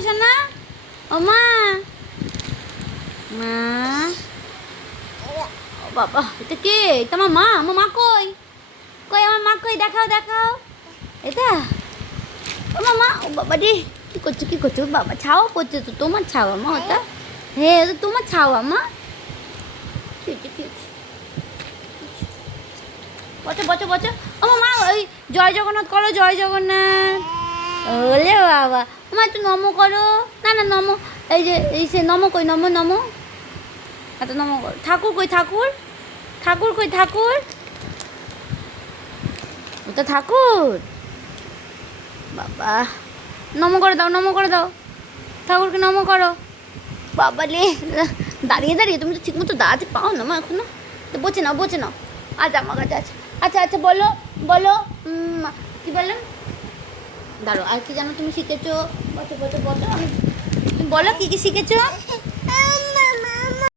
কই সোনা? ও মা, মা, ও বাবা, এটা কে? এটা আমার মা। আমার মা কই? কই আমার মা কই? দেখাও দেখাও। এটা ও মামা। ও বাবা রে, কি করছো কি করছো? বাবা ছাও করছো তো, তোমার ছাওয়া মা ওটা। হ্যাঁ ওটা তোমার ছাওয়া মা। কি হয়েছে কি হয়েছে? বচো বচো বচো। ও মামা ওই জয় জগন্নাথ করো, জয় জগন্নাথ। ওলে বাবা, মা একটু নমো করো। না না নমো, এই যে এই সে নমো কই, নমো নমো। এত নমো করো। ঠাকুর কই ঠাকুর? ঠাকুর কই ঠাকুর? ওটা ঠাকুর। বাবা নমো করে দাও, নমো করে দাও, ঠাকুরকে নমো করো। বাবা রে, দাঁড়িয়ে দাঁড়িয়ে তুমি তো ঠিক মতো দাঁড়াতে পাও না মা এখনো। তো বসে নাও বসে নাও। আচ্ছা আমার কাছে আছে। আচ্ছা আচ্ছা বলো বলো, কী বললেন? দাঁড়ো, আর কি জানো তুমি শিখেছো? বসো বসো বসো, আমি তুমি বলো কী কী শিখেছো?